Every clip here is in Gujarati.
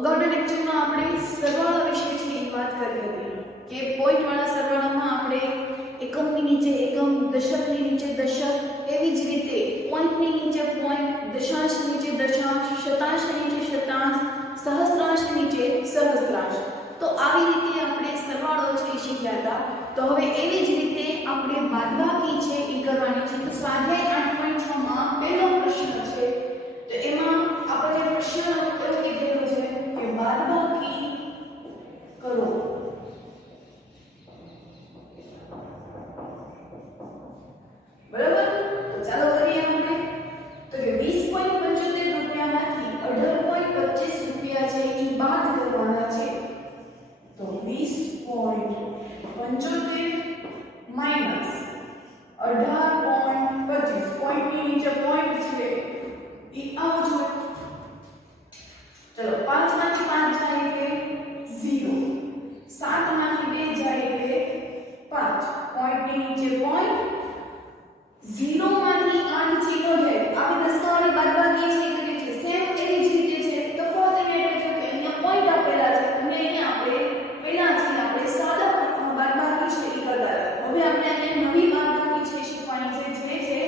અગાઉના લેક્ચરમાં આપણે સરવાળા વિશેની વાત કરી હતી કે પોઈન્ટ વાળા સરવાળામાં આપણે એકમની નીચે એકમ, દશકની નીચે દશક, એવી જ રીતે પોઈન્ટની નીચે પોઈન્ટ, દશાંશની નીચે દશાંશ, શતાંશની નીચે શતાંશ, સહસ્ત્રાંશની નીચે સહસ્ત્રાંશ. તો આવી રીતે આપણે સરવાળો છે એ શીખ્યા હતા. તો હવે એવી જ રીતે આપણે બાદબાકી છે એ કરવાની છે. તો સ્વાધ્યાય 8.6 માં પહેલો પ્રશ્ન છે. તો એમાં આપણે પ્રશ્ન એવું કીધેલું છે કે બાદબાકી કરો. બરાબર? તો ચાલો કરીએ આપણે. તો કે 20.75 રૂપિયામાંથી 18.25 રૂપિયા છે એ બાદ કરવાના છે. તો 20.75 માઈનસ 18.25, પોઈન્ટની નીચે પોઈન્ટ છે એ આવું જોઈએ. ચલો 5 માંથી 5 જાય એટલે 0, 7 માંથી 2 જાય એટલે 5, પોઈન્ટની નીચે પોઈન્ટ, 0 માંથી 8 છેડો જાય. આપણે દસકાવાળી બાદબાકી છે કરી છે સેમ એવી જ રીતે છે. તો ફોર્થ એટલે કે અહીંયા પોઈન્ટ આપેલા છે અને અહીંયા આપણે પહેલા છે આપણે સાદા બાદબાકી છે એ કરતા. હવે આપણે અહીંયા નવી બાદબાકી છે શીખવાની છે જે છે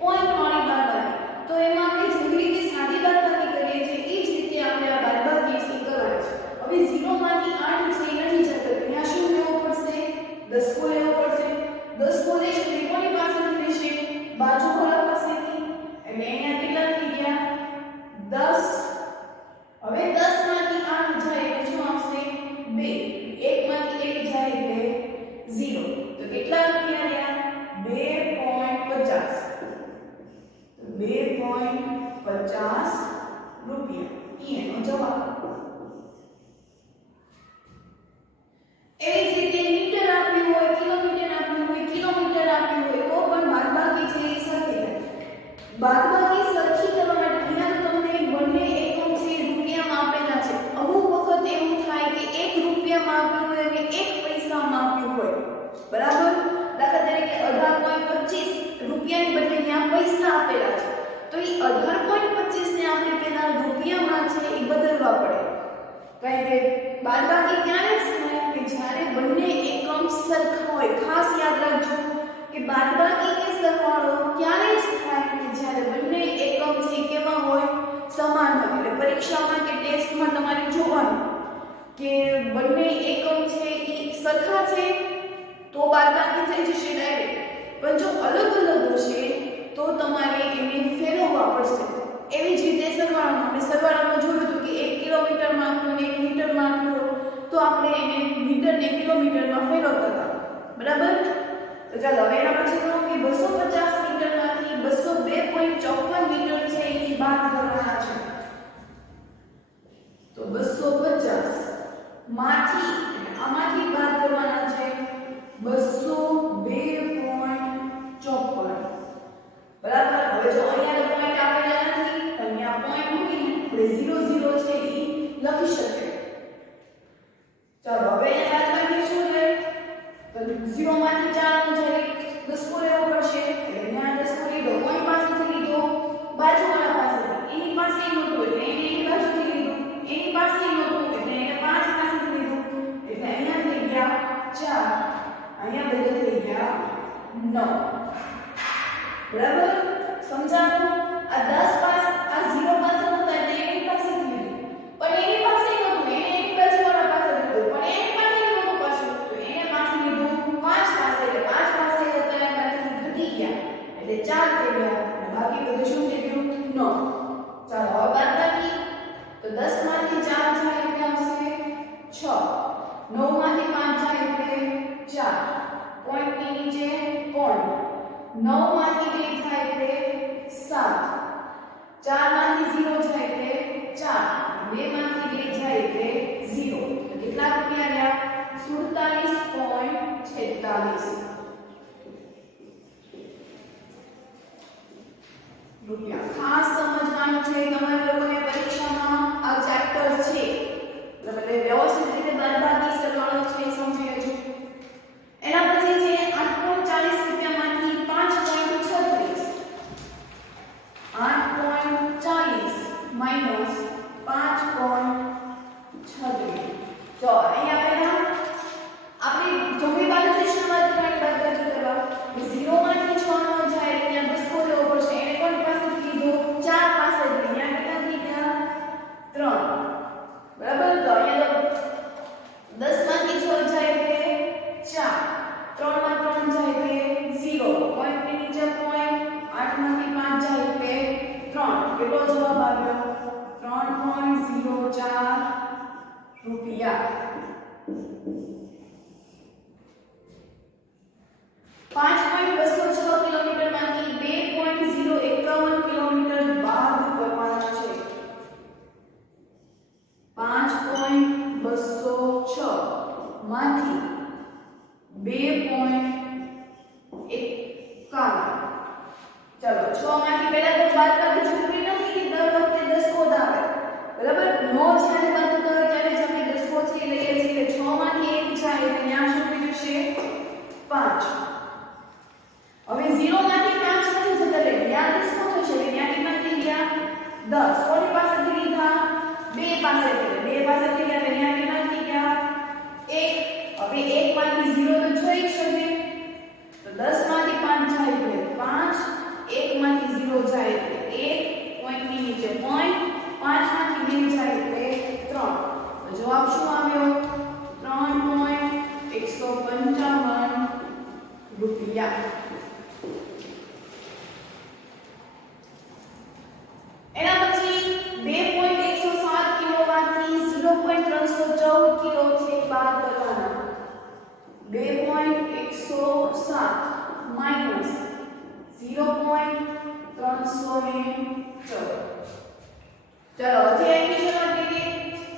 પોઈન્ટ વાળી બાદબાકી. તો એમાં આપણે જેવી રીતે સાદી બાદબાકી કરીએ છીએ એ જ રીતે આપણે આ બાદબાકી છે કરવાની છે. હવે 0 માંથી 8 છે એ નથી જતો. ત્યાં શું લેવો પડશે? દસકો લેવો પડશે. દસકો લેશે એટલે કોની પાસેથી લેશે? બાજુવાળા પાસેથી. એટલે અહીંયા કેટલા થઈ ગયા? 10. હવે 10 માંથી 8 જાય એટલે શું આવશે? 2. 1 માંથી 1 જાય એટલે 0. તો કેટલા રૂપિયા રહ્યા? 2.50. 2.50 રૂપિયા એનો જવાબ. એવી જ રીતે મીટર આપ્યું હોય, કિલોમીટર આપ્યું હોય, કિલોમીટર આપ્યું હોય તો પણ બાદબાકી છે એ સરખી થાય. બાદબાકી સરખી કરવા માટે અહીંયા તો તમને બંને એકમ છે રૂપિયામાં આપેલા છે. અમુક વખત એવું થાય કે 1 રૂપિયામાં આપ્યું હોય અને 1 પૈસામાં આપ્યું હોય. બરાબર? દાખલા તરીકે 18.25 રૂપિયાની બદલે ત્યાં પૈસા આપેલા છે. તો એ 18.25 ને આપણે પેલા રૂપિયામાં છે એ બદલવા પડે. કારણ કે બાદબાકી ક્યારે જ થાય કે જ્યારે બંને એકમ સરખા હોય. ખાસ યાદ રાખજો કે બાદબાકી કે સરવાળો ક્યારે જ થાય કે જ્યારે બંને એકમ છે કેવા હોય? સમાન હોય. એટલે પરીક્ષામાં કે ટેસ્ટમાં તમારે જોવાનું કે બંને એકમ છે એ સરખા છે તો બાદબાકી થઈ જશે ડાયરેક્ટ. પણ જો અલગ અલગ હશે તો તમારે એને ફેરવવા પડશે. એવી જ રીતે સરવાળામાં આપણે સરવાળામાં જોયું હતું કે 1 કિલોમીટરમાં આપ્યું ને 1 મીટરમાં આપ્યું તો આપણે એને મીટર ને કિલોમીટરમાં ફેરવતા હતા. બરાબર? તો ચાલો હવે એના પછી કહું કે 250 મીટરમાંથી 202.54 મીટર છે એ બાદ કરવાના છે. તો 250 માંથી આમાંથી બાદ કરવાના છે 202.54. બરાબર? હવે જો અહીંયા પોઈન્ટ આપેલા નથી તો અહીંયા પોઈન્ટ મૂકીને આપણે 00 છે એ લખી શકીએ. ચાલો હવે અહીંયા બાદબાકી શું છે? તો 0 માંથી 4 નો જાય 10 કો લેવો પડશે. એટલે અહીંયા 10 કો લીધો. કોની પાસેથી લીધો? બાજુવાળા પાસેથી. એની પાસે નહોતું એટલે એને એની બાજુથી લીધું. એની પાસે નહોતું એટલે એને 5 પાસેથી લીધું. એટલે અહીંયા થઈ ગયા 4. અહીંયા બધા થઈ ગયા 9. બરાબર? સમજાણું? આ 10 પાસ આ 0 પાસે નહોતા એટલે એની પાસેથી લીધું. પણ એની પાસે નહોતું એને એની બાજુવાળા પાસેથી લીધું. પણ એની પાસે નહોતું પાછું તો એને પાછું લીધું 5 પાસે. એટલે 5 પાસે હતા એમાંથી ઘટી ગયા એટલે 4 થઈ ગયા. અને બાકી બધું શું થઈ ગયું? 9. ચાલો હવે બાદબાકી. તો 10 માંથી 4 જાય એટલે આવશે 6. 9 માંથી 5 જાય એટલે 4. પોઈન્ટની નીચે પોઈન્ટ. 9 માંથી 2 જાય એટલે 7. 4 માંથી 0 જાય એટલે 4. 2 માંથી 2 જાય એટલે 0. તો કેટલા રૂપિયા રહ્યા? 47.46 રૂપિયા. ખાસ સમજવાનું છે તમારે લોકોને પરીક્ષામાં આ ચેપ્ટર છે એટલે વ્યવસ્થિત રીતે બાદબાકી સરવાળો છે સમજી લેજો. એના પછી છે 8.40 રૂપિયામાંથી 5.36. 8.40 માઈનસ 5.36 36 જો અહીંયા પહેલા આપણે જમણી બાજુથી શરૂઆત કરવાની બાદ બાજુ કરવા 0 માંથી 6 નો જાય એટલે ત્યાં 10 લેવો પડશે એને કોણ પાસેથી લીધો 4 પાસેથી ત્યાં કેટલા થઈ ગયા 3 બરાબર તો અહીંયા તો 10 માંથી 6 જાય એટલે 4 3 માં 3 જાય એટલે 0 પોઈન્ટ ની નીચે પોઈન્ટ 8 માંથી 5 જાય એટલે 3 કેટલો જવાબ આવ્યો 3.04 રૂપિયા 5.206 કિલોમીટર માંથી 2.051 કિલોમીટર બાદ કરવાના છે 5.206 માંથી 2.51 ચલો 6 માંથી પહેલા તો બાદ બાકી જરૂરી નથી કે દર વખતે દસકો જ આવે બરાબર નો જ્યારે બાદ કરે ત્યારે જ આપણે દસકો છે લઈએ છીએ 6 માંથી 1 જાય એટલે ત્યાં શું થઈ જશે 5 હવે 0 માંથી 5 નથી જતા એટલે ત્યાં દસકો થશે એટલે ત્યાં કેટલા થઈ ગયા 10 કોની પાસેથી લીધા 2 પાસેથી 2 પાસેથી ગયા એટલે ત્યાં કેટલા થઈ ગયા 1 હવે 1 માંથી 0 તો જોઈ શકે તો 10 માંથી 5 જાય એટલે 5 1 માંથી 0 જાય એટલે 1 પોઈન્ટ ની નીચે પોઈન્ટ 5 માંથી 2 જાય એટલે 3 તો જવાબ શું આવ્યો 3.155 રૂપિયા એના પછી 2.107 કિલોવાટથી 0.314 કિલો છે બાદ કરવાના 2.107 માઈનસ 0.314 ચલો હજી એની શરૂઆત કરીએ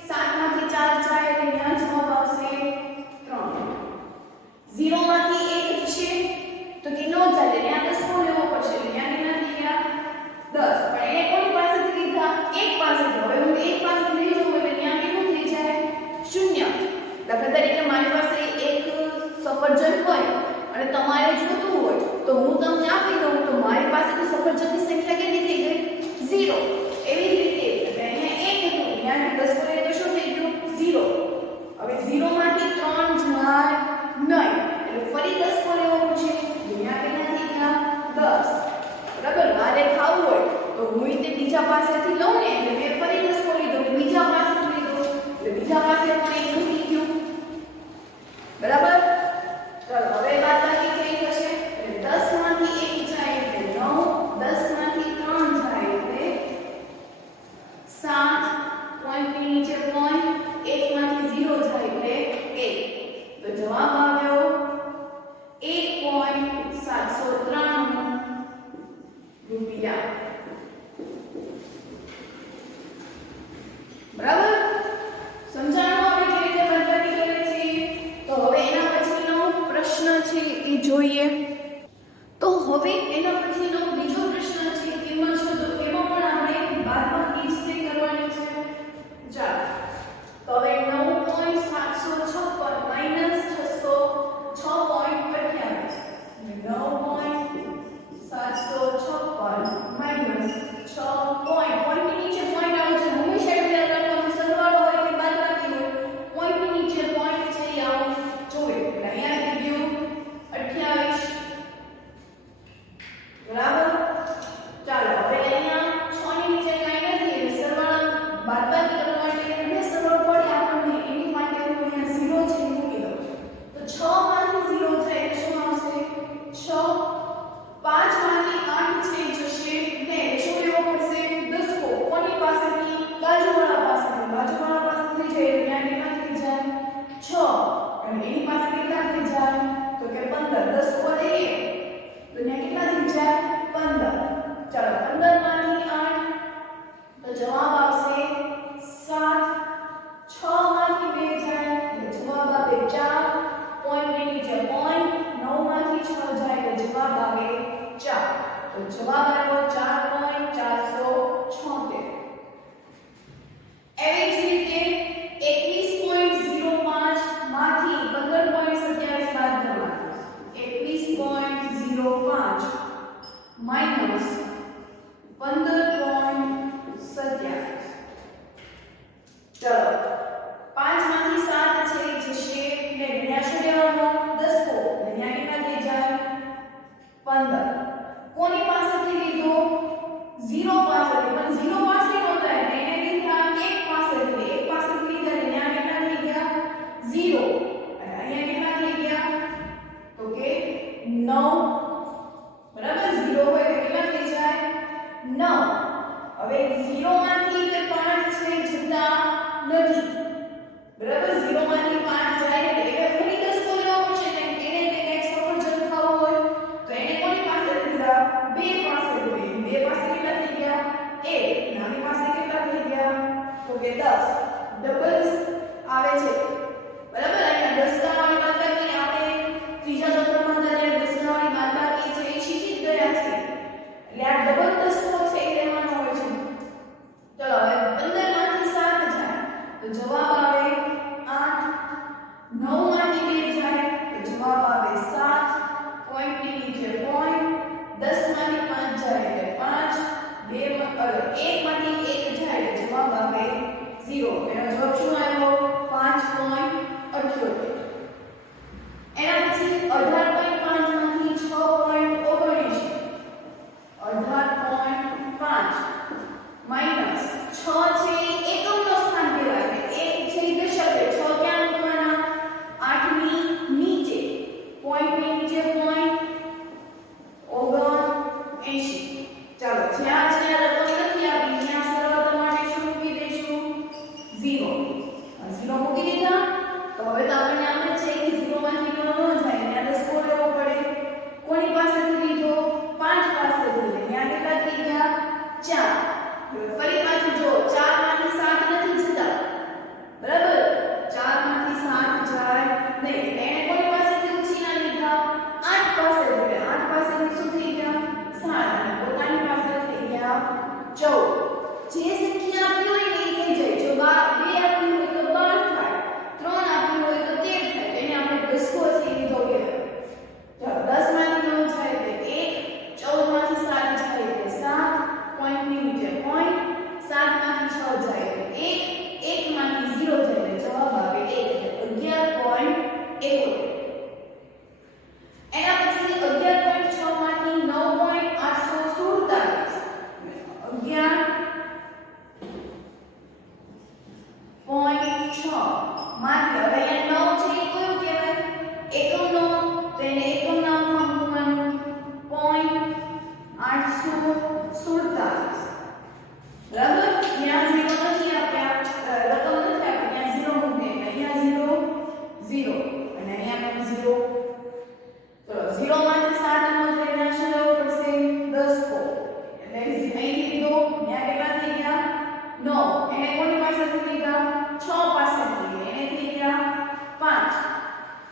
7 માંથી 4 જાય એટલે ત્યાં જવાબ આવશે 3 0 માંથી 1 જશે તો કેટલો જાય ત્યાં 10 લેવો પડશે ત્યાં કેટલા થઈ ગયા 10 પણ એને કોની પાસેથી લીધા 1 પાસેથી હવે હું 1 પાસેથી લઈ જાઉં એટલે ત્યાં કેટલું થઈ જાય 0 દાખલા તરીકે મારી પાસે એક સફરજન હોય અને તમારે જોતું હોય તો હું તમને આપી દઉં તો મારી પાસે તો સફરજનની સંખ્યા કેટલી થઈ ગઈ 0 એવી જ રીતે એટલે અહીંયા 1 હતું ત્યાં 10 પડે તો શું થઈ ગયું 0 હવે 0 માંથી 3 જાય નહીં એટલે ફરી 10 લેવો પડશે અહીંયા કેટલા થઈ ગયા 10 બરાબર મારે ખાવું હોય તો હું તે બીજા પાસેથી લઉં ને એટલે મેં ફરી 10 લીધો બીજા પાસેથી લીધો એટલે બીજા પાસે પણ એક થઈ ગયું બરાબર ચાલો હવે બાદબાકી થઈ જશે એટલે 10 માંથી 1 જાય એટલે 9 10 માંથી 3 જાય એટલે 7 પોઈન્ટ ની નીચે પોઈન્ટ 1 માંથી 0 જાય એટલે 1 તો જવાબ આવ્યો 1.793 રૂપિયા બરાબર સમજાણું આપણે કેવી રીતે બાદબાકી કરીએ છીએ તો હવે એના પછીનો પ્રશ્ન છે એ જોઈએ તો હવે એના પછીનો બીજો પ્રશ્ન છે કિંમત શોધો એમાં પણ આપણે બાદબાકી જ કરવાની છે ચાલો તો હવે 9.756 માઈનસ 606.28 9.756 માઈનસ 6 પોઈન્ટ ની નીચે પોઈન્ટ આવશે હંમેશા યાદ રાખવાનું સરવાળો હોય કે બાદબાકી હોય પોઈન્ટ ની નીચે પોઈન્ટ છે આવું જોઈએ એટલે અહીંયા આવી ગયું 28 બરાબર ચાલો હવે અહીંયા 6 ની નીચે કાંઈ નથી એટલે સરવાળો બાદબાકી કરવા માટે અને સરવાળો પડે આપણને એની માટે હું અહીંયા 0 છે મૂકી દઉં તો 6 માંથી 0 જાય એટલે શું આવશે 6 5 માંથી 8 છે જશે ને શું લેવો પડશે 10 કોની પાસેથી બાજુવાળા પાસેથી જાય એટલે ત્યાં કેટલા થઈ જાય 6 અને એની પાસે કેટલા થઈ જાય તો કે 15 10 કો લઈએ તો ત્યાં કેટલા થઈ જાય 15 ચાલો 15 માંથી 8 તો જવાબ આવશે 7 6 માંથી 2 જાય એટલે જવાબ આવે 4 પોઈન્ટ ની નીચે પોઈન્ટ 9 માંથી 6 જાય એટલે જવાબ આવે 4 તો જવાબ આવ્યો 4.476 એવી જ રીતે 21.05 માંથી 15.27 બાદ કરવાના 21.05 માઈનસ 15.27 ચલો કે 10 ડબલ આવે છે બરાબર અહીંયા દસકાવાળી બાદબાકી આપણે ત્રીજા સૂત્રમાં હતા દસકાવાળી બાદબાકી છે એ શીખી જ ગયા છે એટલે આ ડબલ દસકો છે એ લેવાનો હોય છે ચલો હવે 15 માંથી 7 જાય તો જવાબ આવે 8 9 માંથી 2 જાય તો જવાબ આવે 7 પોઈન્ટ ની નીચે પોઈન્ટ 10 માંથી 5 જાય એટલે 5 1 માંથી 1 જાય એટલે જવાબ આવે 0 એનો જવાબ શું આવ્યો 5.78 એના પછી 18.5 માંથી 6.79 18.5 માઈનસ 6 છે એકમનો સ્થાન કહેવાય એટલે 1 છે દશકે 6 ક્યાં મૂકવાના 8 ની નીચે પોઈન્ટ ની નીચે પોઈન્ટ 79 ચાલો જ્યાં જ્યાં રકમ નથી આપી ત્યાં સરળતા માટે શું મૂકી દઈશું 0 0 મૂકી દીધા તો હવે તો આપણને આમ જ છે કે 0 માંથી 9 ન જાય ત્યાં દસકો લેવો પડે કોની પાસેથી લીધો 5 પાસેથી લે ત્યાં કેટલા થઈ ગયા 4 ફરી પાછું જો 4 માંથી 7 નથી જતા બરાબર 4 માંથી 7 જાય નહીં એને કોની પાસેથી ઉછીના લીધા 8 પાસેથી એટલે 8 પાસેથી શું થઈ ગયા 7 અને પોતાની પાસે થઈ ગયા 14 જે સંખ્યા આપી હોય ને એ થઈ જાય જો 2 આપી હોય તો 12 થાય 3 આપી હોય તો 13 થાય એને આપણે દસકો છે એ લીધો કહેવાય ચાલો 10 માંથી 9 જાય એટલે 1 14 માંથી 7 જાય એટલે 7 પોઈન્ટ ની નીચે પોઈન્ટ 7 માંથી 6 જાય એટલે 1 1 માંથી 0 જાય એટલે જવાબ આવે 1 એટલે 11.71 એના પછી 11.6 માંથી 9.847 11.6 માંથી હવે અહીંયા 9 છે એ કયું કહેવાય એકમનો તો એને એકમ નામમાં મૂકવાનું 0.847 બરાબર ત્યાં 0 નથી આપ્યા રકમ નથી આપી ત્યાં 0 મૂકે અહીંયા 0 0 અને અહીંયા પણ 0 ચલો 0 માંથી 7 નો એટલે શું લેવો પડશે 10 કો એટલે અહીંથી લીધો ત્યાં કેટલા થઈ ગયા 9 એને કોની પાસેથી લીધા 6 પાસેથી એને થઈ ગયા 5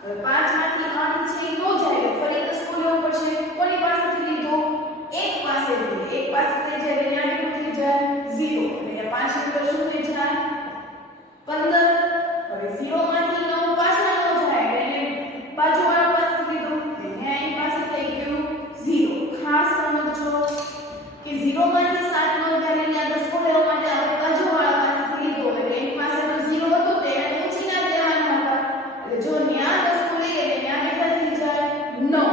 હવે 5 માંથી 8 છે નો જાય ફરી 10 કો લેવો પડશે કોની પાસેથી લીધો 1 પાસેથી 1 પાસેથી જાય એટલે ત્યાં કેટલું થઈ જાય 0 એટલે 5 એટલે શું થઈ જાય 15 હવે 0 માંથી 9 પાછા નો જાય એટલે બાજુવાળા પાસેથી લીધો એટલે એની પાસે થઈ ગયું 0 ખાસ સમજો કે 0 માંથી 7 નો જાય એટલે 10 કો લેવા માટે આપણે બાજુવાળા પાસેથી લીધો એટલે એની પાસે તો 0 હતો તો એને ઓછી ના દેવાના હતા એટલે જો ન્યા 10 કો લઈએ એટલે ન્યા કેટલા થઈ જાય 9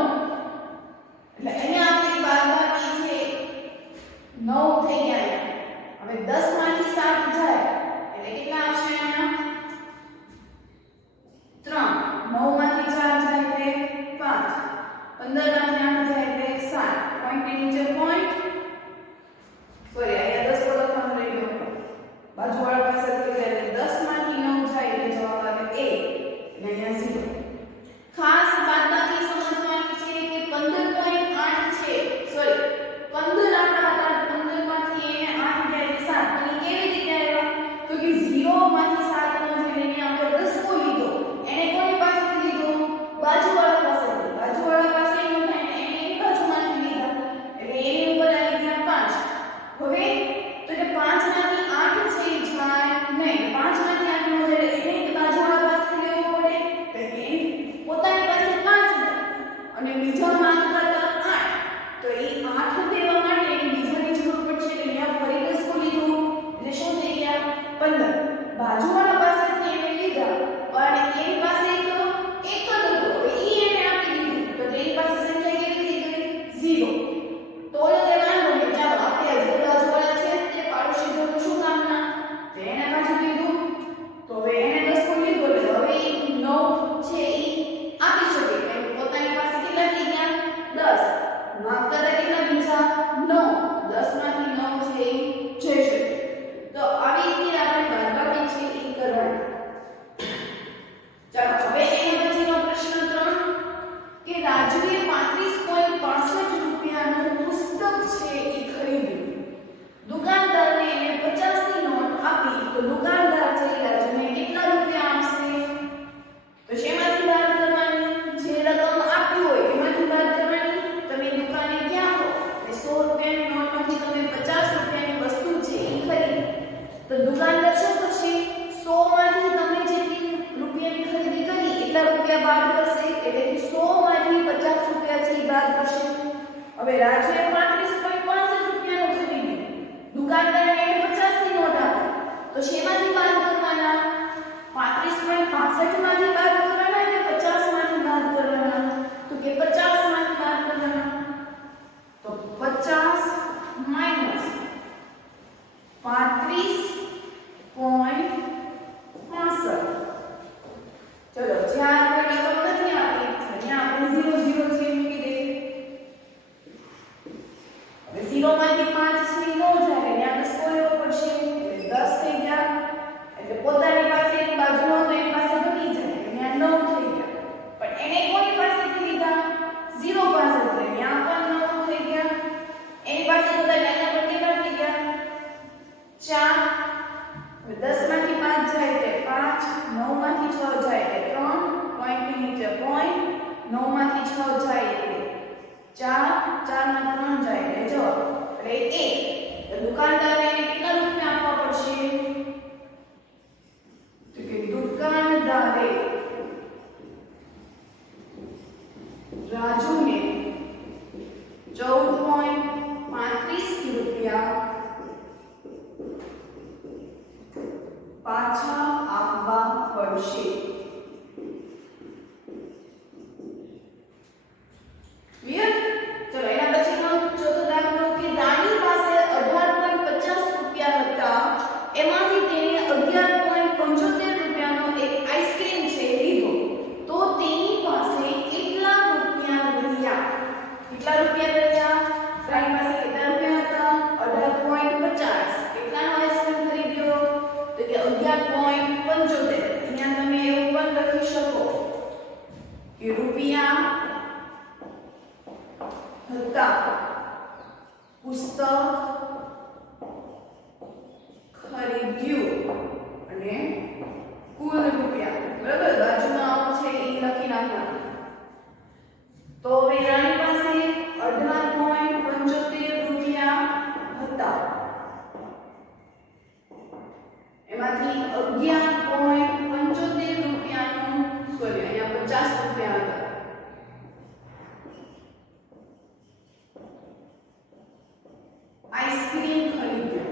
એટલે અહીંયા આપણી બાદબાકી છે 9 થઈ ગયા હવે 10 માંથી 7 જાય એટલે કેટલા આવશે અહીંયા 3 9 માંથી 4 જાય એટલે 5 15 માંથી 8 જાય એટલે 7 પોઈન્ટ ની નીચે પોઈન્ટ સોરી અહીંયા 10 કો લખવાનું રહી ગયો બાજુવાળા પાસે થઈ જાય એટલે 10 માંથી 9 જાય એટલે જવાબ આવે 1 અને અહીંયા 0 ખાસ બાદબાકી સમજવાની છે કે 15.8 છે સોરી 15 આપણા હતા 15 માંથી એને 8 જાય એટલે 7 અને કેવી રીતે આવ્યા તો કે 0 માંથી 7 નો જાય એને આપણે 10 કો લીધો એને કોની પાસેથી લીધો બાજુવાળા પાસેથી બાજુવાળા પાસે એનો થાય એને એની બાજુમાંથી લીધા એટલે એની ઉપર આવી ગયા 5 હવે તો કે 5 માંથી 8 છે જાય નહીં 5 માંથી 8 નો જાય એટલે એને બાજુવાળા પાસેથી લેવો પડે તો એની પોતાની પાસે 5 અને બીજા માંગ કરતા 8 તો એ 8 દેવા માટે એની બીજાની જરૂર પડશે એટલે ત્યાં ફરી 10 કો લીધું એટલે શું થઈ ગયા 15 બાજુવાળા પાસેથી એને લીધા પણ એની પાસે તો એક જ હતો એ એને આપી દીધું તો તેની પાસે સંખ્યા કેવી થઈ ગઈ 0 તો લેવાનું ને ચાલો આપણે જે બાજુવાળા છે તે પાડોશી ઘરનું શું કામ ના તો એને પાછું લીધું તો હવે એને 10 કો લીધો એટલે હવે 9 છે એ આપી શકે કેમ કે પોતાની પાસે કેટલા થઈ ગયા 10 માંગતા હતા કેટલા બીજા 9 10 માંથી 9 છે એ જઈ શકે તો આવી રીતે આપણે બાદબાકી છે એ કરવાની ચાલો હવે હવે રાજુએ 35.65 રૂપિયાનું ખરીદ્યું. દુકાનદારને 50 ની નોટ આપી. તો શેમાંથી બાદ કરવાના? 35.65 માંથી બાદ કરવાના કે 50 માંથી બાદ કરવાના? તો કે 50 માંથી બાદ કરવાના. તો 50 માઈનસ 35.65. ચલો જ્યાં કોઈ રકમ નથી આપી ત્યાં આપણે 0 0 છે મૂકી દઈએ. હવે 0 માંથી 5 છે નો જાય એટલે આપણે 100 લેવો પડશે એટલે 10 થઈ ગયા. એટલે પોતાની પાસે એની બાજુનો તો એની પાસે ઘટી જાય એટલે ત્યાં 9 થઈ ગયા. પણ એને કોની પાસેથી લીધા? 0 પાસે એટલે ત્યાં પણ 9 થઈ ગયા. એની પાસે તો એના પર કેટલા થઈ ગયા? 4. હવે 10 માંથી 5 જાય એટલે 5, 9 માંથી 6 જાય એટલે 3, પોઈન્ટ ની નીચે પોઈન્ટ, 9 માંથી 6 જાય એટલે 4, 4 માં 3 જાય એટલે જવાબ એટલે 1. તો દુકાનદારને એને કેટલા રૂપિયા આપવા પડશે? તો કે દુકાનદારે રાજુને 14.35 રૂપિયા પાછા આપવા પડશે. ક્લિયર? ચલો એના પછીનો ચોથો દાખલો કે દાની પાસે 18.50 રૂપિયા હતા. એમાંથી તેને 11.75 રૂપિયાનો એક આઈસ્ક્રીમ છે લીધો. તો તેની પાસે કેટલા રૂપિયા રહ્યા? કેટલા રૂપિયા રહ્યા? દાની પાસે કેટલા રૂપિયા હતા? 18.50. કેટલાનો આઈસ્ક્રીમ ખરીદ્યો? તો કે 11.75. અહીંયા તમે એવું પણ લખી શકો કે રૂપિયા હતા પુસ્તક ખરીદ્યું અને કુલ રૂપિયા. બરાબર? બાજુમાં આવું છે એ લખી નાખવાનું. તો હવે રાણી પાસે 18.75 રૂપિયા હતા. એમાંથી 11.75 રૂપિયાનું સોરી અહીંયા 50 રૂપિયા હતા. આઈસ્ક્રીમ ખરીદ્યો.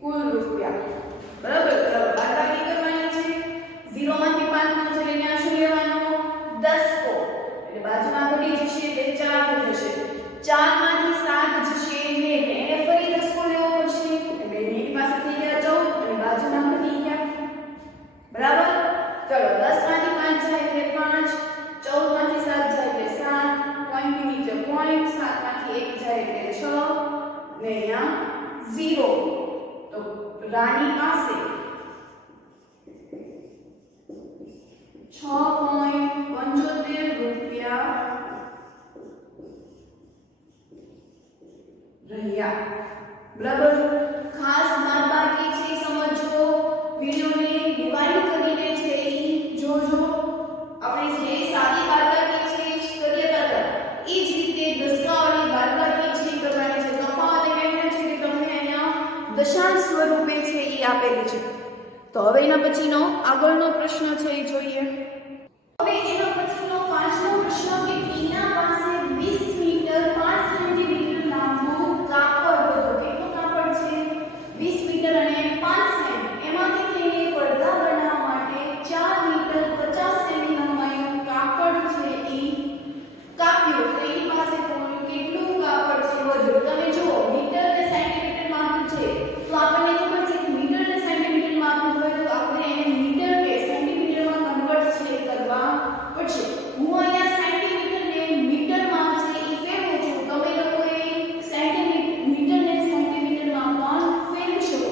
કુલ રૂપિયા. બરાબર? ચાલો બાદબાકી કરવાની છે. 0 માંથી 5 નો છે એટલે ત્યાં શું લેવાનું? 10 કો એટલે બાજુમાં ઘટી જશે એટલે 4 થઈ જશે. 4 માંથી 7 જશે એટલે એને ફરી 10 કો લેવો પડશે એટલે એની પાસે થઈ ગયા 14 અને બાજુમાં ઘટી ગયા. બરાબર? ચલો 10 માંથી 5 જાય એટલે 5, 14 માંથી 7 જાય એટલે 7, પોઈન્ટ ની નીચે પોઈન્ટ, 7 માંથી 1 જાય એટલે 6 ને અહીંયા 0. તો રાની પાસે 6.75 રૂપિયા રહ્યા. બરાબર? ખાસ બાદબાકી છે સમજો. વિડિયોને ડિવાઇડ કરીને છે ઈ જોજો. આપણે જે સાદી બાદબાકી છે કર્યા હતા એ જ રીતે દસકાવાળી બાદબાકી છે કરવાની છે. તફાવત એટલે છે કે તમને અહીંયા દશાંશ સ્વરૂપે છે એ આપેલું છે. તો હવે એના પછીનો આગળનો પ્રશ્ન છે એ જોઈએ. હવે એના પછીનો પાંચમો પ્રશ્ન કે ટીના પાસે 20 મીટર 5 સેન્ટીમીટર લાંબુ કાપડ હતું. કેટલું કાપડ છે? 20 મીટર અને 5 સેમી. એમાંથી તેને પડદા બનાવવા માટે 4 મીટર 50 સેમી લંબાઈનું કાપડ છે એ કાપ્યું. તો એની પાસે કેટલું કાપડ છે વધુ? તમે જુઓ મીટર ને સેન્ટીમીટરમાં આપ્યું છે તો આપણને ખબર છે કે મીટર ને સેન્ટીમીટરમાં આપ્યું હોય તો આપણે એને મીટર કે સેન્ટીમીટરમાં કન્વર્ટ છે કરવા પડશે. હું અહીંયા સેન્ટીમીટર ને મીટરમાં છે એ ફેરવું છું. તમે લોકોએ મીટર ને સેન્ટીમીટરમાં પણ ફેરવી શકો.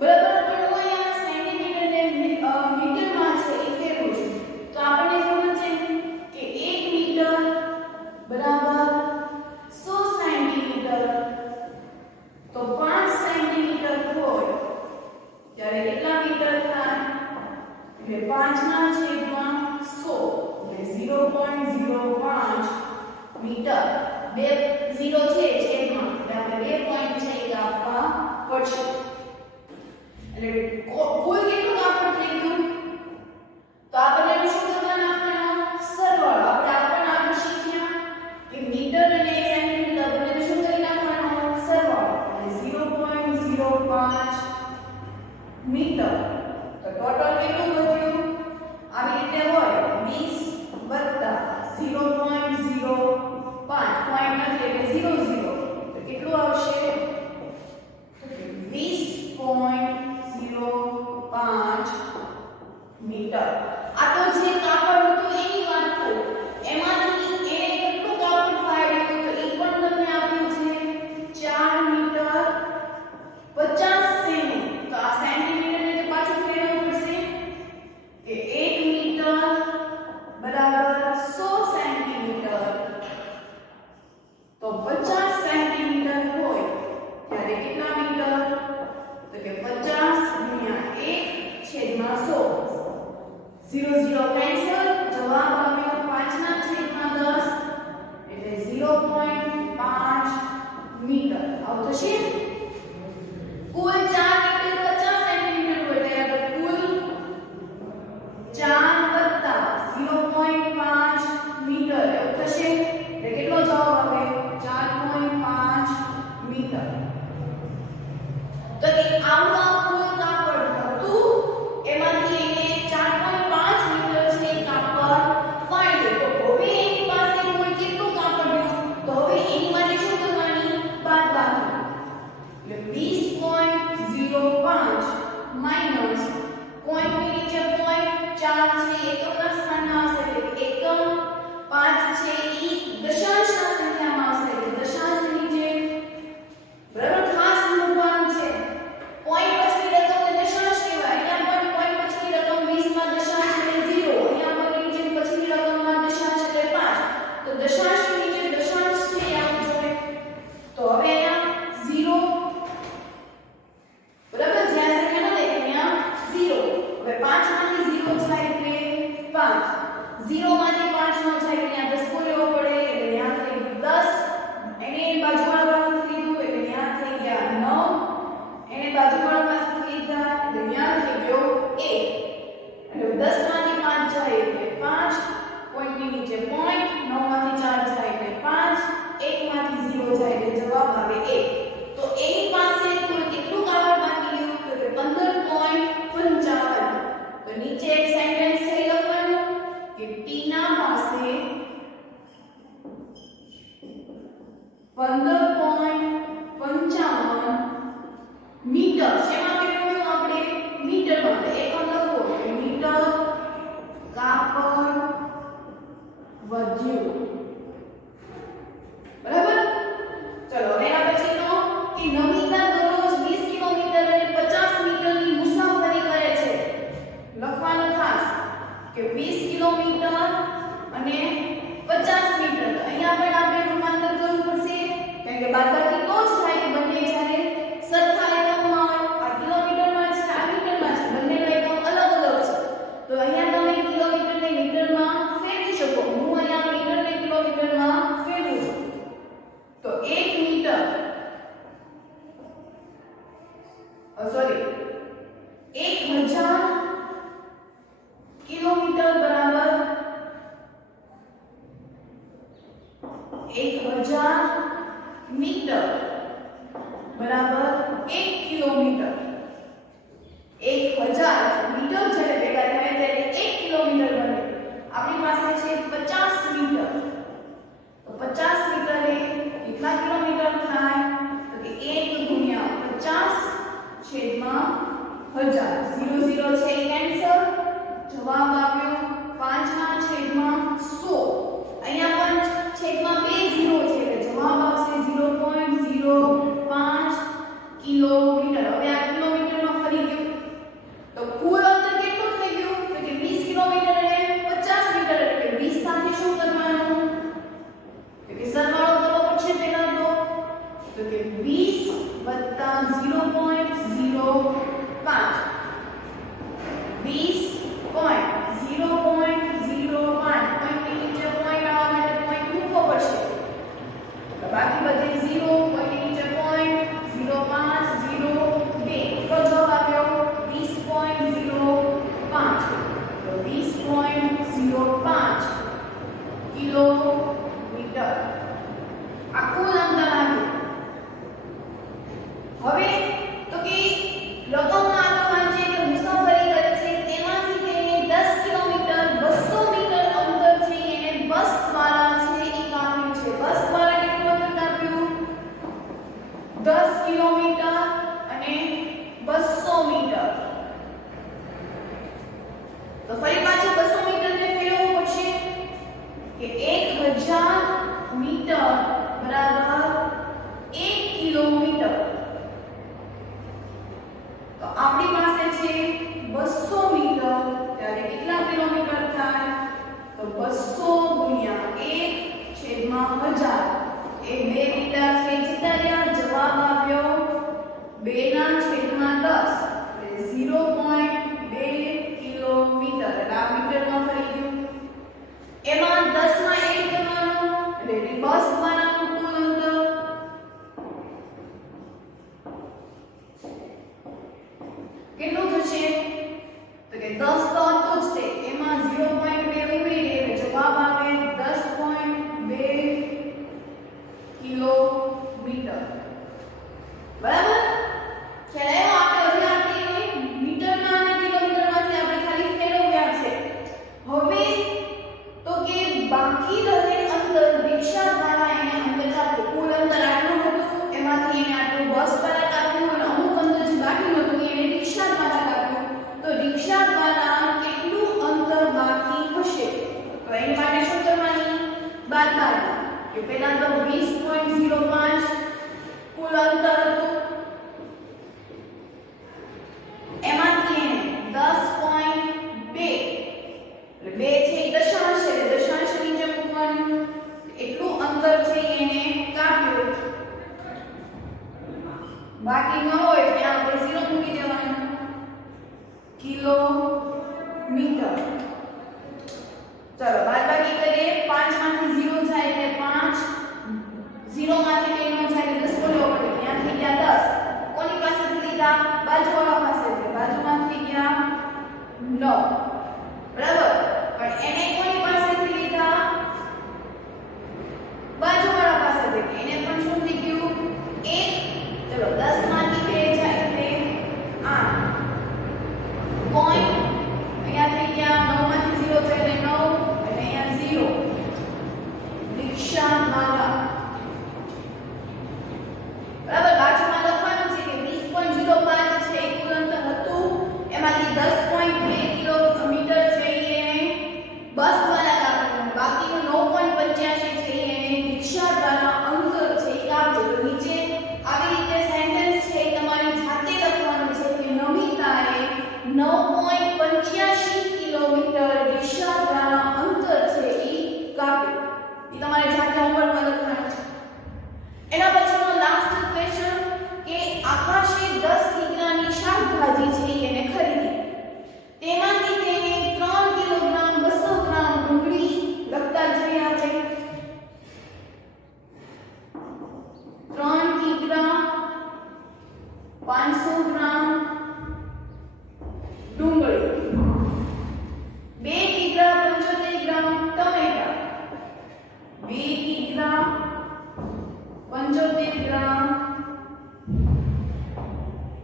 બરાબર? પણ હું અહીંયા સેન્ટીમીટર ને મીટરમાં છે એ ફેરવું છું. તો આપણને ખબર છે કે 1 મીટર બરાબર 100 સેન્ટીમીટર. તો 5 સેન્ટીમીટર હોય ત્યારે કેટલા મીટર થાય? એટલે 5 ના છેદમાં 100 એટલે 0.05 મીટર. 2 0 છે છેદમાં એટલે આપણે 2 પોઈન્ટ છે એ આપવા પડશે. એટલે 15.55 મીટર. શેમાં ફેરવ્યું આપણે? મીટરમાં. તો એકમ લખો કે મીટર કાપડ વધ્યું. બરાબર? ચલો હવે એના પછીનો કે નમિતા દરરોજ 20 કિલોમીટર અને 50 મીટરની મુસાફરી કરે છે. લખવાનું ખાસ કે 20 કિલોમીટર અને 50 મીટર. તો અહીંયા પણ આપણે રૂપાંતર કરવું પડશે કારણ કે બાદબાકી તો જ થાય કે બંને જ્યારે સરખા એકમમાં હોય. આ કિલોમીટરમાં છે, આ મીટરમાં છે, બંનેનો એકમ અલગ અલગ છે. તો અહીંયા તમે કિલોમીટરને મીટરમાં ફેરવી શકો. હું અહીંયા મીટરને કિલોમીટરમાં ફેરવું છું. તો 1 મીટર સોરી 1000 કિલોમીટર બરાબર 1000 મીટર બરાબર 1 કિલોમીટર. 1000 મીટર જ્યારે ભેગા થાય ત્યારે 1 કિલોમીટર બને. આપણી પાસે છે 50 મીટર. તો 50 મીટર એ કેટલા કિલોમીટર થાય? તો કે 1 ગુણ્યા 50 છેદમાં 1000. 0 0 છે કેન્સલ. જવાબ આવ્યો 5 ના છેદમાં 100. અહીંયા પણ છેદમાં 2 0 છે એટલે જવાબ આવશે 0.05 કિલોમીટર. હવે આ કિલોમીટરમાં ફરી ગયું. તો કુલ અંતર કેટલું થઈ ગયું? તો કે 20 કિલોમીટર અને 50 મીટર એટલે 20 સાથે શું કરવાનું? તો કે સરવાળો કરવો પડશે પહેલા તો કે 20 કે પહેલા તો 20.05 કુલ અંતર હતું, એમાંથી એને 10.2 એટલે 2 છે એ દશાંશ છે એટલે દશાંશ નીચે મૂકવાનું, એટલું અંતર છે એને કાપ્યું, બાકી ન હોય ત્યાં આપણે 0 મૂકી દેવાનું, કિલોમીટર. चलो बादबाकी करिए, 5 માંથી 0 જાય એટલે 5, 0 માંથી 2 નો જાય એટલે 10 બોલો પડે, ત્યાં થઈ ગયા એ તમારે જાતે હોમવર્કમાં લખવાનું છે. એના પછીનો લાસ્ટ ક્વેશ્ચન કે આકાશે 10 કિલોની શાકભાજી છે એને ખરીદી. તેમાંથી તેને 3 કિલોગ્રામ 200 ગ્રામ ડુંગળી લખતા જઈએ આપણે. 3 કિગ્રા 500 ગ્રામ ડુંગળી, 2 કિગ્રા 75 ગ્રામ ટમેટા, 2 કિગ્રા 75 ગ્રામ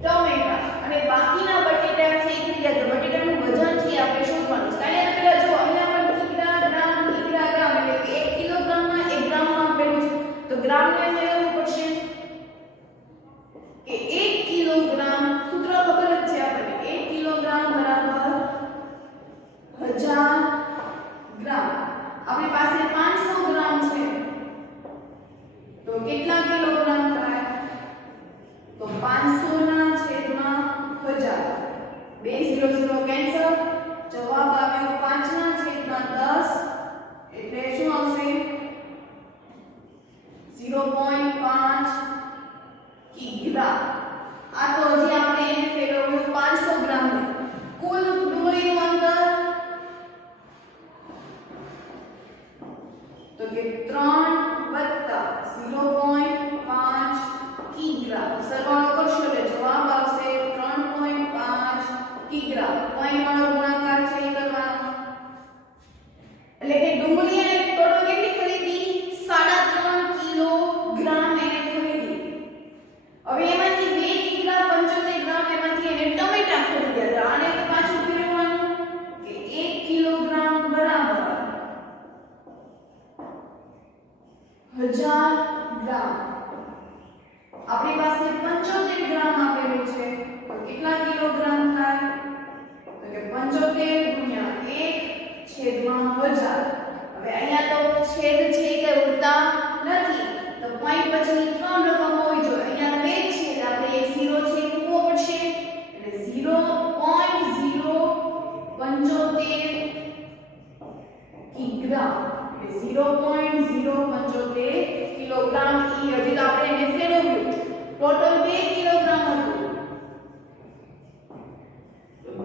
ટમેટા અને બાકીના બટેટા છે એ કીધા. તો બટેટાનું વજન છે આપણે શોધવાનું. સાહેબ પહેલા જો અહીંયા પણ કિગ્રા ગ્રામ એટલે કે 1 કિલોગ્રામમાં 1 ગ્રામમાં આપેલું છે. તો ગ્રામને મેળવવું પડશે કે 1 કિલોગ્રામ સૂત્ર ખબર જ છે આપણને. 1 કિલોગ્રામ બરાબર 1000 ગ્રામ. આપણી પાસે 500 ગ્રામ છે તો કેટલા કિલોગ્રામ થાય? તો 500 ના છેદમાં 1000. 2 0 0 કેન્સલ. જવાબ આવ્યો 5 ના છેદમાં 10 એટલે શું આવશે? 0.5 કિગ્રા. આ તો હજી આપણે એને ફેરવ્યું 500 ગ્રામ. કુલ ડુંગળીનું અંતર તો કે 3 વત્તા 0.5 કિગ્રા. સરવાળો કરશો એટલે જવાબ આવશે 3.5 કિગ્રા. પોઈન્ટ વાળો ગુણાકાર છે એ કરવાનો. એટલે કે ડુંગળી એને ટોટલ કેટલી ખરીદી? 3.5 કિલોગ્રામ એને ખરીદી. હવે એમાંથી 2 કિગ્રા 75 ગ્રામ એમાંથી એને ટમેટા ખરીદ્યા. તો આને તો પાછું ફેરવવાનું કે 1 કિલોગ્રામ બરાબર 1000 ગ્રામ. આપણી પાસે 75 ગ્રામ આપેલું છે તો કેટલા કિલોગ્રામ થાય? તો કે 75 ગુણ્યા 1 છેદમાં 1000. હવે અહીંયા તો છેદ છે કે ઉડતા નથી તો પોઈન્ટ પછી 3 રકમ હોવી જોઈએ. અહીંયા 2 છે એટલે આપણે એક 0 છે મૂકવો પડશે એટલે 0.075 કિગ્રા. 0.075 કિલોગ્રામ. ઈ હજી તો આપણે એને ફેરવ્યું. ટોટલ 2 કિલોગ્રામ હતું.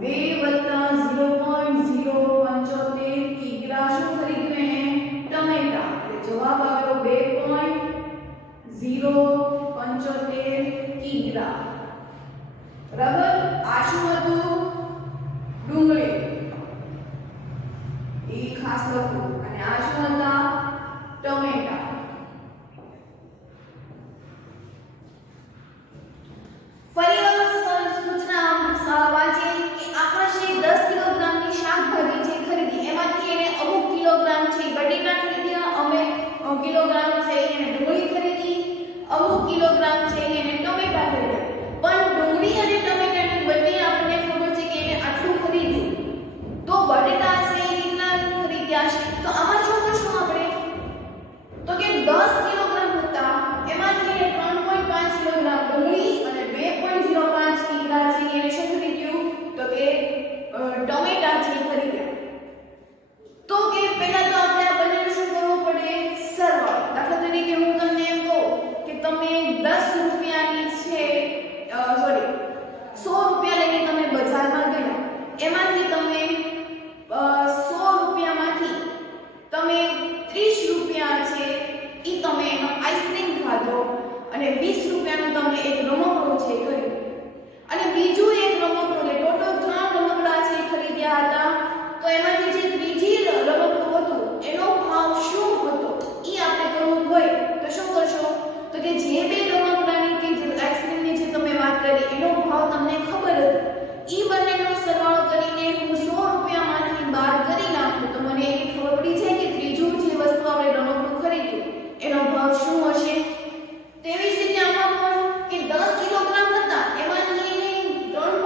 2 વત્તા 0.075 કિગ્રા શું ખરીદ્યું એને? ટમેટા. એટલે જવાબ આવ્યો 2.075 કિગ્રા. બરાબર. આ શું હતું? ડુંગળી. ઈ ખાસ લખવું. અને આ શું હતા? ટમેટા. ફરી વખત સૂચના વાંચીએ કે આકાશે 10 કિલોગ્રામની શાકભાજી છે ખરીદી. એમાંથી એને અમુક કિલોગ્રામ છે બટેટા ખરીદ્યા, અમે કિલોગ્રામ છે એને ડુંગળી ખરીદી, અમુક કિલોગ્રામ છે એને ટમેટા ખરીદ્યા. પણ ડુંગળી અને ટમેટાની બંને આપણને ખબર છે કે એને આટલું ખરીદ્યું. તો બટેટા છે એ કેટલા ખરીદ્યા છે? તો આમાં શું કરશું આપણે? તો કે 10 કિલોગ્રામ હતા એમાંથી એને 3.5 કિલોગ્રામ ડુંગળી અને 2.05 કિગ્રા છે એને શું ખરીદ્યું? તો કે ટમેટા છે ખરીદ્યા. તો કે પહેલા તો આપણે આ બંનેનું શું કરવું પડે? સરવાળો. દાખલા તરીકે હું તમને એમ કહું કે તમે 10 રૂપિયાની છે 100 રૂપિયા લઈને તમે બજારમાં ગયા. એમાંથી તમે 100 રૂપિયામાંથી તમે 30 રૂપિયા છે ઈ તમે એનો આઈસ્ક્રીમ ખાધો અને 20 રૂપિયાનું તમે એક રમકડું છે ખરીદ્યું. અને બીજું એક રમકડું એટલે ટોટલ 3 રમકડા છે ખરીદ્યા હતા. તો એમાંથી જે ત્રીજી રમકડું હતું એનો ભાવ શું હતો ઈ આપણે કરવું હોય તો શું કરશો? તો કે જે બે રમકડાની કે જે આઈસ્ક્રીમની જે તમે વાત કરી એનો ભાવ તમને ખબર હતો, ઈ બંનેનો સરવાળો કરીને હું 100 રૂપિયામાંથી બાદ કરી નાખું તો મને એવી ખબર પડી જાય કે ત્રીજું જે વસ્તુ આપણે રમકડું ખરીદ્યું એનો ભાવ શું હશે. તેવી જ રીતે આમાં પણ કે 10 કિલોગ્રામ હતા એમાંથી એને 3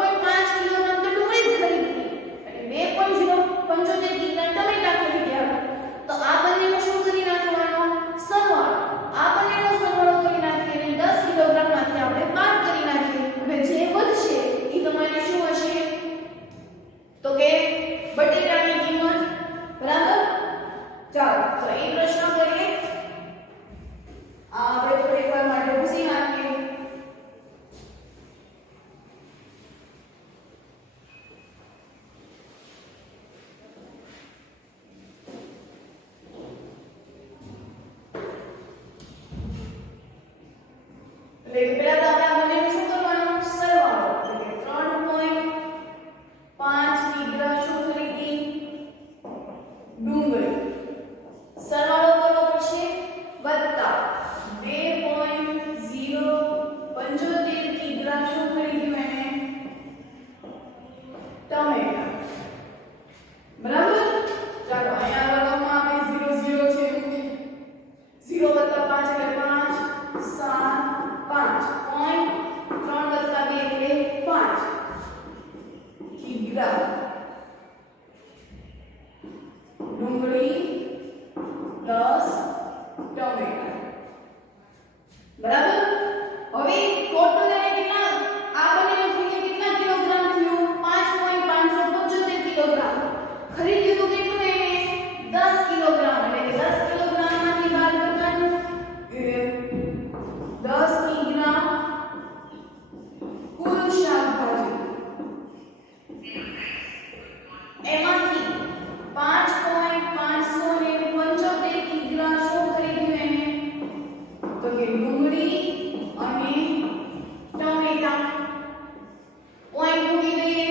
એટલે કે પહેલા તો આપણે આ બંનેને શું કરવાનું સરવાળો એટલે કે 3.5 કિગ્રા શું ખરીદી ડુંગળી સરવાળો કરવો પડશે વત્તા 2.075 કિગ્રા શું ખરીદ્યું એને ટમેટા બરાબર ચાલો અહીંયા લખવામાં આપણે 0 0 છે 0 વત્તા 5 એટલે 5 7 5 3 વત્તા 2 એટલે 5 કિગ્રા ડુંગળી પ્લસ ટમેટા બરાબર હવે ટોટલ એને કેટલા આ બંનેનો થઈ કેટલા કિલોગ્રામ થયું 5.575 કિલોગ્રામ ખરીદ્યું તો કેટલું એને 10 કિલોગ્રામ એટલે 10 કિલોગ્રામમાંથી બાદ કરવાનું 10 કિગ્રા કુલ શાકભાજી એમાંથી 5.575 કિગ્રા શું ખરીદ્યું એને તો કે ડુંગળી અને ટમેટા પોઈન્ટ મૂકી દઈએ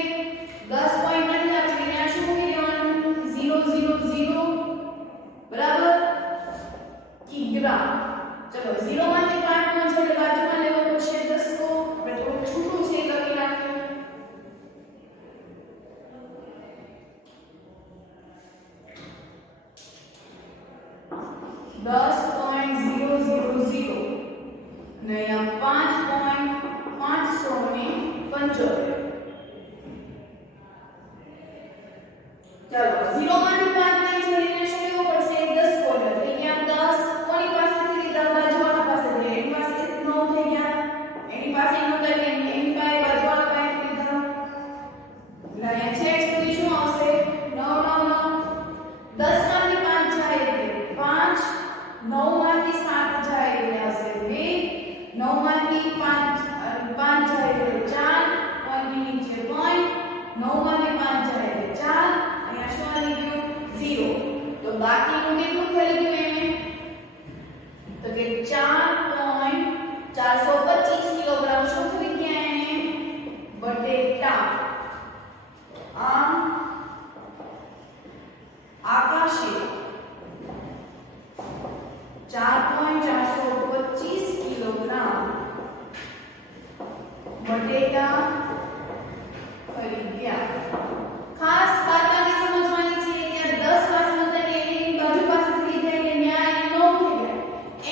10 પોઈન્ટ નથી આપણે ત્યાં શું મૂકી દેવાનું 0 0 0 બરાબર કિગ્રા ચલો 0 માંથી 5 નો છેડે બાજુમાં લેવો પડશે 10 કો આપણે થોડું છૂટું છે લખી નાખ્યું 10.000 અને અહીંયા 5.575 ચાલો 0 માંથી 5 ને છોડીને શું લેવો પડશે 10 કો એટલે અહીંયા 10 કોની પાસેથી લીધા બાજુવાળા પાસેથી એની પાસે 9 થઈ ગયા એની પાસે નહોતા એટલે એની પાસે બાજુવાળા પાસેથી લીધા એટલે અહીંયા છેક સુધી શું આવશે 9 9 9 10 માંથી 5 જાય એટલે 5 9 માંથી 7 જાય એટલે આવશે 2 9 માંથી 5 જાય એટલે 4 પોઈન્ટ ની નીચે પોઈન્ટ 9 માંથી 5 જાય એટલે 4 અહીંયા શું આવી ગયું 0 તો બાકીનું કેટલું થઈ ગયું એને તો કે 4.425 કિલોગ્રામ શું થઈ ગયા એને બટેટા આમ આકાશી 4.425 કિલોગ્રામ બટેટા ખરીદ્યા ખાસ બાદબાકી સમજવાની છે કે 10 પાસે નતા કે એની બાજુ પાસેથી લીધા એટલે ન્યાય 9 થઈ ગયા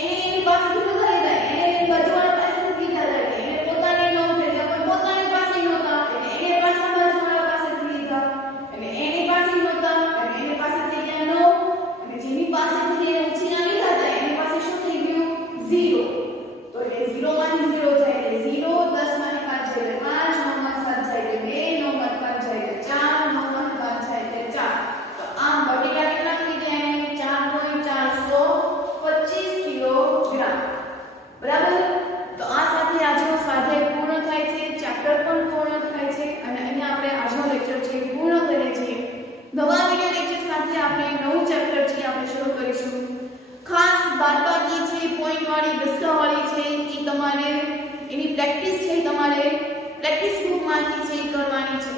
એને એની પાસેથી નતા લીધા એને એની બાજુવાળા પાસેથી લીધા એટલે એને પોતાને 9 થઈ ગયા પણ પોતાની પાસે નહોતા એટલે એને પાછા બાજુવાળા પાસેથી લીધા એટલે એની પાસે નહોતા એટલે એની પાસે થઈ ગયા 9 અને જેની પાસેથી એને ઉછીના લીધા હતા એની પાસે શું થઈ ગયું 0 તો એ 0 માંથી 0 જાય એટલે 0 10 માંથી 5 જાય એટલે 5 9 માંથી 7 જાય એટલે 2 9 માંથી 5 જાય એટલે 4 9 માંથી 5 જાય એટલે 4 તો આમ બટેટા કેટલા થઈ ગયા એને 4.425 કિલોગ્રામ બરાબર તો આ સાથે આજનો સ્વાધ્યાય પૂર્ણ થાય છે ચેપ્ટર પણ પૂર્ણ થાય છે અને અહીંયા આપણે આજનો લેક્ચર છે પૂર્ણ કરીએ છીએ નવા વિડિયો લેક્ચર સાથે આપણે નવું ચેપ્ટર છે આપણે શરૂ કરીશું ખાસ બાદબાકી છે પોઈન્ટ વાળી દસ્તાવાળી છે એ તમારે એની પ્રેક્ટિસ છે તમારે પ્રેક્ટિસ બુકમાંથી છે કરવાની છે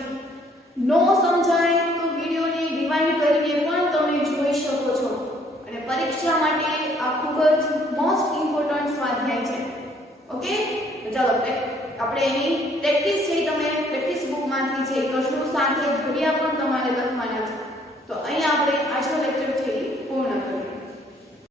નો સમજાય તો વિડિયોને રિવાઇન્ડ કરીને પણ તમે જોઈ શકો છો અને પરીક્ષા માટે આ ખૂબ જ મોસ્ટ ઇમ્પોર્ટન્ટ સ્વાધ્યાય છે ઓકે તો ચાલો આપણે એની પ્રેક્ટિસ છે તમે પ્રેક્ટિસ બુકમાંથી છે પ્રશ્નો સાથે ઘડિયા પણ તમારે લખવાના છે તો અહીં આપણે આજનો લેક્ચર છે પૂર્ણ કરીએ